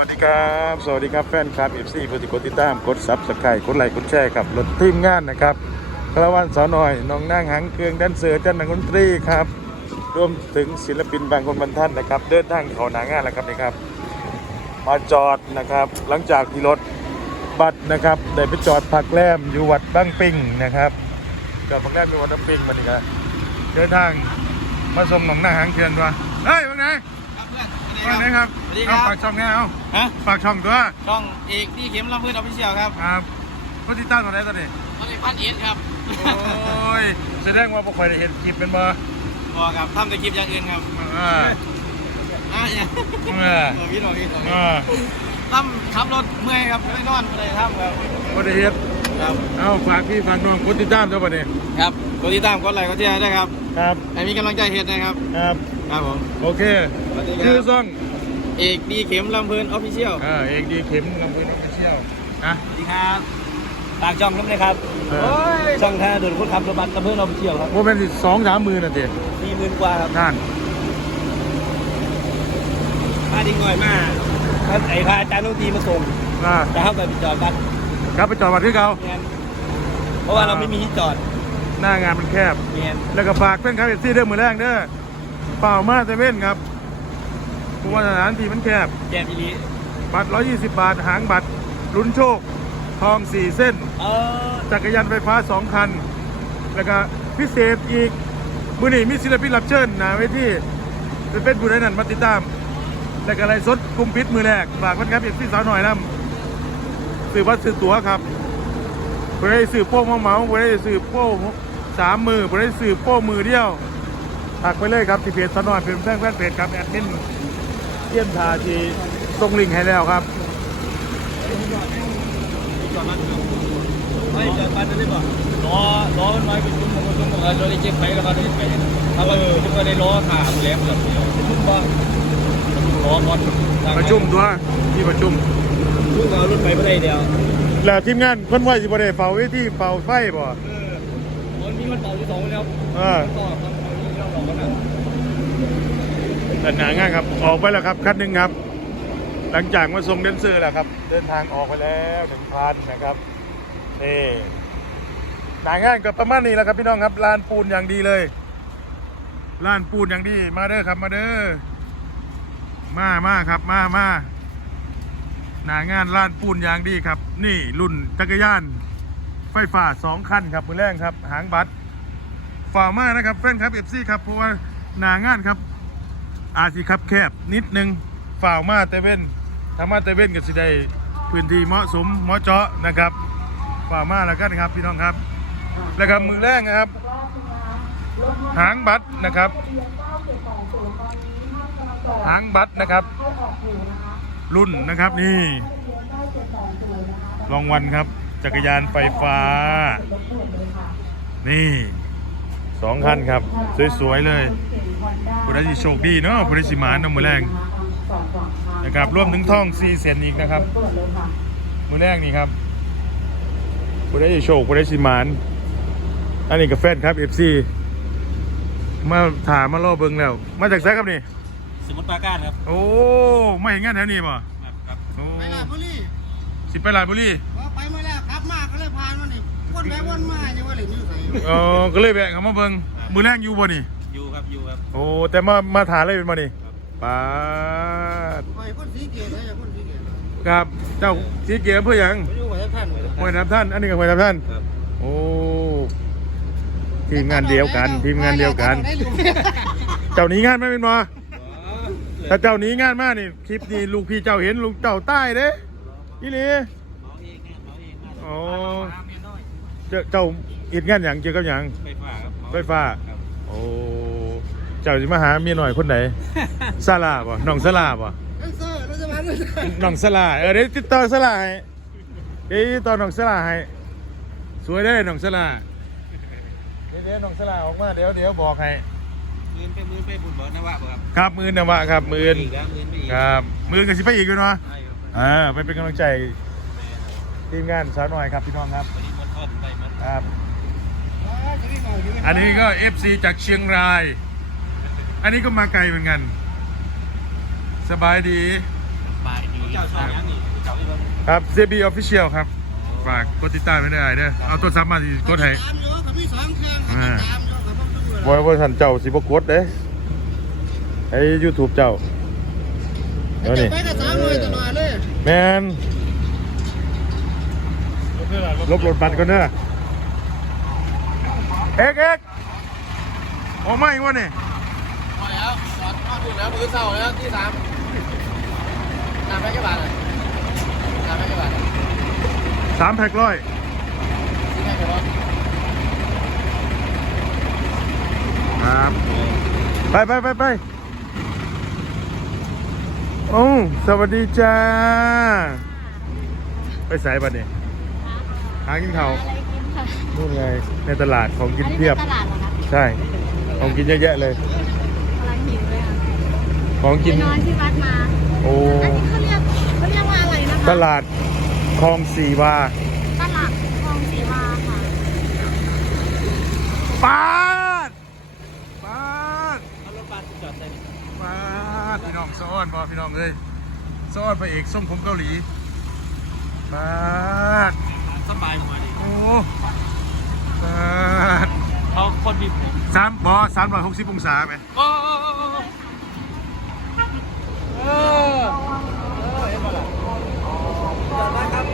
วัสดีครับ สวัสดีครับแฟนคลับ FC ผู้ที่กดติดตามกดซับสไครต์กดไลค์กดแชร์ครับรถทีมงานนะครับคารวันสาวน้อยน้องนั่งหังเครืองแดนเซอร์จันนังดนตรีครับรวมถึงศิลปินบางคนบรรทันนะครับ เดินทางเขาหนางานแล้วครับนี่ครับ มาจอดนะครับ หลังจากที่รถบัตรนะครับได้ไปจอดพักแรมอยู่วัดบ้างปิงนะครับจอดพักแรมอยู่วัดบางปิงมาดีครับเดินทางมาส่งหนองนั่งหังเครืองด้วยเฮ้ยว่าไง ครับเพื่อนว่าไงครับสวัสดีคเอารับฝากช่องแน่เอาฮะฝากช่องตัวช่องเอกดีเข็มลำพื้นออฟฟิเชียลครับครับผู้ติดตามตอนไหนตอนนี้ตอนนี้พันเอ็ดครับโอ้ยแสดงว่าพวกใครได้เห็นคลิปเป็นบ่พอครับทำแต่คลิปอย่างอื่นครับเอออะเนี่ยเออเออพี่หน่อยพี่หน่อยเออทำขับรถเมื่อยครับไม่นอนไม่ได้ทำครับบ่ได้เห็น ครับเอาฝากพี่ฝากน้องกดติดตามตัวบัดนี้ครับกดติดตามกดไลค์กดแชร์ด้วยครับครับให้มีกำลังใจเฮ็ดนะครับครับครับผมโอเคสวัสดีครับชื่อซ่องเอกดีเข็มลำพื้นออฟฟิเชียลเออเอกดีเข็มลำพูนออฟฟิเชียลนะสวัสดีครับฝากช่องน้ำเลยครับเออช่องท่าดุลคนขับรถบัสลำพื้นออฟฟิเชียลครับว่าเป็นสิสองสามหมื่นน่ะติมีหมื่นกว่าครับนั่นมาดีหน่อยมากไอ้พาอาจารย์ดนตรีมาส่งอ่าจะเข้าไปจอดบัส ครับไปจอดวัดที่เขาเงียนเพราะว่าเราไม่มีที่จอดหน้างานมันแคบเงียนแล้วก็ฝากเป็นครับเอซี่เด้อมือแรกเด้อเปล่ามาแต่เว้นครับเพราะว่าสถานที่มันแคบแกนอีลีบัตร 120 บาทหางบัตรลุ้นโชค ทอง 4 เส้น เออจักรยานไฟฟ้า 2 คัน แล้วก็พิเศษอีกมือนี้มีศิลปินรับเชิญหนะเวทีเป็นเป็นผู้ใดนั่นมาติดตาม แล้วก็อะไรสดกลุ่มปิดมือแรกฝากกันครับเอกซี่สาวหน่อยนำ สื่อวัดสื่อตั๋วครับผู้ใดสื่อโป้งเมาเมาผู้ใดสื่อโป้งสามมือผู้ใดสื่อโป้งมือเดียวถักไปเลยครับที่เพจสาวหน่อยเป็นแฟนแฟนเพจครับแอดมินเยี่ยมทาทีส่งลิงก์ให้แล้วครับจอดบัสไม่จอดบัสได้ป่ะล้อล้อมันน้อยเป็นชุ่มมันชุ่มเออเราได้เช็คไปแล้วก็ได้ไปถ้าเราจะไปได้ล้อขาแหลมแบบเดียวชุ่มบ้างล้อรถประชุมตัวที่ประชุม ชุ่มเอารถไปไม่ได้เดียวแล้วทีมงานเพิ่นว่าสิบ่ได้เฝ้าเวทีเฝ้าไฟบ่เออวันนี้มันต่อที่สองแล้วเออต่อครับเอาที่เราบอกกันนะแต่หนางานครับออกไปแล้วครับคันหนึ่งครับ หลังจากมาส่งแดนเซอร์แล้วครับ เดินทางออกไปแล้วหนึ่งพันนะครับนี่หนางานก็ประมาณนี้แหละครับพี่น้องครับลานปูนอย่างดีเลยลานปูนอย่างดีมาเด้อครับมาเด้อมามาครับมามา หนางานลานปูนยางดีครับ นี่รุ่นจักรยาน ไฟฟ้าสองคันครับมือแรงครับ หางบัตรฝ่ามานะครับแฟนครับเอฟซีครับเพราะว่าหนางานครับอาจสิครับแคบนิดนึงฝ่าวมาแต่เว้นถ้ามาแต่เว้นก็สิได้พื้นที่เหมาะสมเหมาะเจาะนะครับฝ่าวมาแล้วกันครับพี่น้องครับ แล้วก็มือแรกนะครับ หางบัตรนะครับ หางบัตรนะครับ รุ่นนะครับนี่รางวัลครับ จักรยานไฟฟ้า นี่สองคันครับ สวยๆเลยผู้ใดที่โชคดีเนาะผู้ใดสิมานนาะมือแรงนะครับรวมถึงท่องซีเซนอีกนะครับ มือแรกนี่ครับผู้ใดที่โชคผู้ใดสิมานอันนี้กับแฟนครับเอฟซีมาถามมาล่อเบิงแล้ว มาจากไซครับนี่ สมุทรปราการครับโอ้ไม่เห็นงานแถวนี้ป่ะครับโอ้ไปลาดบุรีสิไปลาดบุรีว่าไปมาแล้วครับมาก็เลยผ่านมานี่วนไปวนมาอย่างว่าเหลืออยู่ใส่เออก็เลยแวะเข้ามาเบิงมือแรกอยู่บ่นี่อยู่ครับอยู่ครับโอ้แต่มามาถามเลยเป็นมานี่ป้าดไปคนสีเกียรติเลยคนสีเกียรติครับเจ้าสีเกียรติเพื่อหยังไปอยู่กับท่านเลยหวยทับท่าน อันนี้กับหวยทับท่านครับโอ้ทีมงานเดียวกัน ทีมงานเดียวกัน เจ้าหนี้งานไม่เป็นมา ถ้าเจ้าหนี้งานมากนี่คลิปนี้ลูกพี่เจ้าเห็นลูกเจ้าใต้เด้อีหลีอ๋อเจ้าเจ้าอิดงานอย่างเกี่ยวกับอย่างไฟฟ้าครับไฟฟ้าโอ้เจ้าจะมาหาเมียหน่อยคนไหนซาลาบ่น้องซาลาบ่เอ้ยเซอร์เราจะมาเลยน้องสลาเออเดี๋ยวติดต่อสลาให้เดี๋ยวติดต่อน้องสลาให้สวยได้อน้องสลาเดี๋ยวเดี๋ยวน้องสลาออกมาเดี๋ยวเดี๋ยวบอกให้ มือไปมือไปบุญเบิร์นนะวะครับครับมือนะวะครับมืออีกครับมือไปอีกครับมือกันสิไปอีกอยู่เนาะใช่ครับอ่าไปเป็นกำลังใจทีมงานสาวหน่อยครับพี่น้องครับวันนี้มันทอดไปมันครับ อันนี้ก็ FC จากเชียงราย อันนี้ก็มาไกลเหมือนกัน สบายดี บายดีเจ้าชอบยังนี่เจ้าที่ว่าครับ CB Official ครับ ฝากกดติดตามไว้ได้เด้อเอาตัวซ้ำมาสิกดให้ ตามอยู่กับพี่สองเครื่องตาม อยู่กับพวกตำรวจบ่ว่าท่านเจ้าสิบ่กดเด้ไอ้ YouTube เจ้าเดี๋ยวนี่ไปกับสามหน่วยตลอดเลยแมนลบรถบัตรก่อนเด้อเอ็กเอ็กโอ้ไม่วะนี่พอแล้วจอดมาถูกแล้วมือเศร้าแล้วที่สามน้ำแม่กี่บาทเลยน้ำแม่กี่บาทสามแพ็คร้อยที่แม่กี่บาท ครับ ไปไปไปไปโอ้สวัสดีจ้า ไปสายบัตรนี่หากินเขาวอะไรกินค่ะนู่นไงในตลาดของกินอันนี้เพียบเป็นตลาดเหรอคะใช่ ของกินเยอะแยะเลย กำลังหิวเลยค่ะของไปกิน นอนที่วัดมา โอ้ อันนี้เขาเรียกเขาเรียกว่าอะไรนะคะตลาดคลองสีวาตลาดคลองสีวาค่ะปาดปาด เอารถบัสจอดใส่นี่ ปา ดพี่น้องซ้อนบอพี่น้องเลยซ้อนพระเอกส่งผมเกาหลีปาดสบายหัวดิโอ้ปาดเขาคนมีผมสามบอสามร้อยหกสิบองศาไหมโอ้โอ้โอ้โอ้เออเออเห็นป่ะล่ะจอดได้ครับ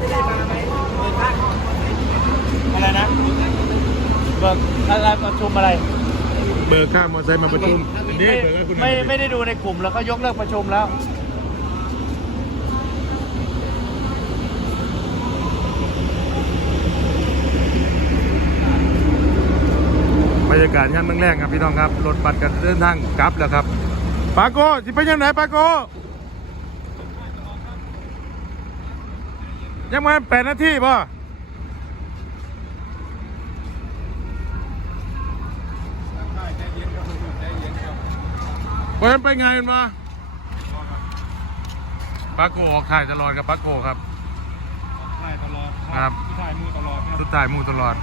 จะได้มาไหมเปิดข้างอะไรนะเบิกอะไรประชุมอะไร เบิกข้ามมอเตอร์ไซค์มาประชุมนี่ไม่เบิกให้คุณไม่ไม่ได้ดูในกลุ่มแล้วก็ยกเลิกประชุมแล้ว บรรยากาศงานเมืองแรกครับพี่น้องครับรถบัสกันเดินทางกลับแล้วครับปาโก้จะไปยังไหนปาโก้ยังมาแปดนาทีป่ะ วันนั้นไปไงกันมาปาโกออกถ่ายตลอดกับปาโกครับ ถ่ายตลอดครับถ่ายมือตลอดครับสุดท้ายมูตลอด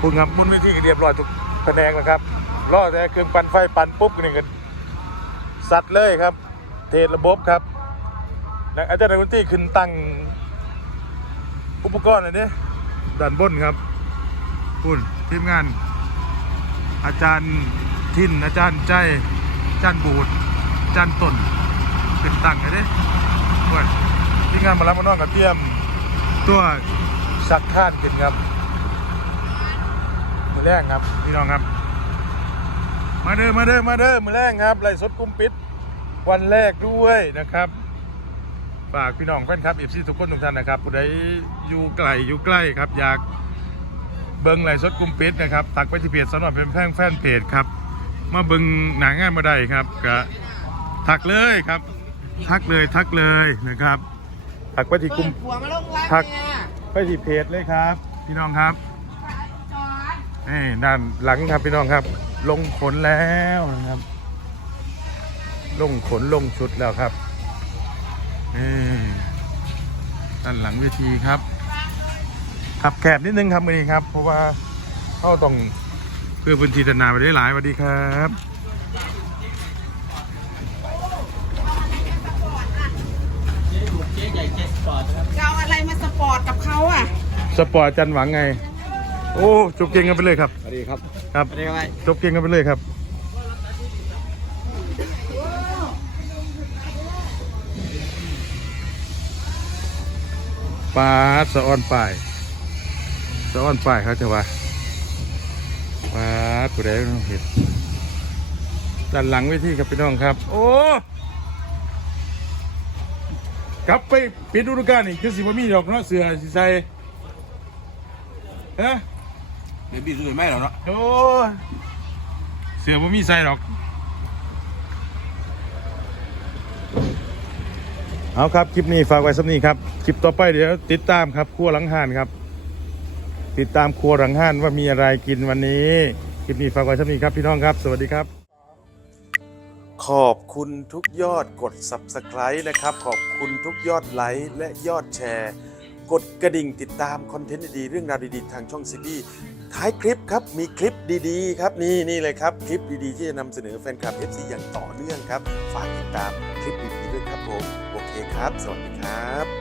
คุณครับมุนวิธีเรียบร้อยทุกแผนงแล้วครับรอแต่เครื่องปั่นไฟปั่นปุ๊บนี่กันสัตว์เลยครับ เทระบบครับแล้วอาจารย์ดนตรีขึ้นตั้งอุปกรณ์อะไรเนี่ยด้านบนครับคุณทีมงาน อาจารย์ทินอาจารย์ใจอา จารย์บูดจารย์ต้นขึ้นตังเลยเด้เพื่อนทีมงานมารับมานอนกับเตรียม ตัวสักข้านขึ้นครับมือแรกครับพี่น้องครับ มาเด้อมาเด้อมาเด้อมือแรกครับไล่สดกุมปิด วันแรกด้วยนะครับฝากพี่น้องแฟนครับเอฟซีทุกคนทุกท่านนะครับผู้ใดอยู่ไกลอยู่ใกล้ครับ อยากเบิ้งไล่สดกุมปิดนะครับ ตักไปที่เพจสนอนเป็นแฟนแฟนเพจครับ มาเบิ้งหนังงานมาได้ครับก็ทักเลยครับ ทักเลยทักเลยนะครับ ทักไปที่กลุ่ม หัวมาลงไลน์ทัก เนี่ยไปที่เพจเลยครับ พี่น้องครับนี่ด้านหลังครับพี่น้องครับ ลงขนแล้วนะครับ ลงขนลงชุดแล้วครับนี่ด้านหลังเวทีครับขับแคบนิดนึงครับมือนี้ครับ เพราะว่าเข้าต้องเพื่อพื้นที่ด้านหนาไปได้หลายสวัสดีครับเจ๊ใหญ่เจ๊สปอร์ตนะครับจะเอาอะไรมาสปอร์ตกับเขาอะ สปอร์ตจันหวังไง โอ้จบเก่งกันไปเลยครับสวัสดีครับครับสวัสดีครับจบเก่งกันไปเลยครับปลาสะออนป่ายสะออนป่ายเขาจะว่าปลา ตัวใดไม่ต้องเห็นด้านหลังเวทีครับพี่น้องครับ โอ้กลับไปปิดฤดูกาลนี่คือสิบ่มีดอกเนาะเสือสิใส่ฮะเบบี้สวยไหมเหรอเนาะโอ้ยเสือบ่มีใส่หรอก เอาครับ คลิปนี้ฝากไว้สักนี้ครับ คลิปต่อไปเดี๋ยวติดตามครับครัวหลังห้านครับ ติดตามครัวหลังห้านว่ามีอะไรกินวันนี้ คลิปนี้ฝากไว้สักนี้ครับพี่น้องครับ สวัสดีครับ ขอบคุณทุกยอดกด Subscribe นะครับ ขอบคุณทุกยอดไลค์และยอดแชร์ กดกระดิ่งติดตามคอนเทนต์ดีๆเรื่องราวดีๆทางช่องซีบีท้ายคลิปครับมีคลิปดีๆ ครับนี่นี่เลยครับคลิปดีๆ ที่จะนำเสนอแฟนคลับ FC อย่างต่อเนื่องครับ ฝากติดตามคลิปดีๆด้วยครับผมโอเคครับ สวัสดีครับ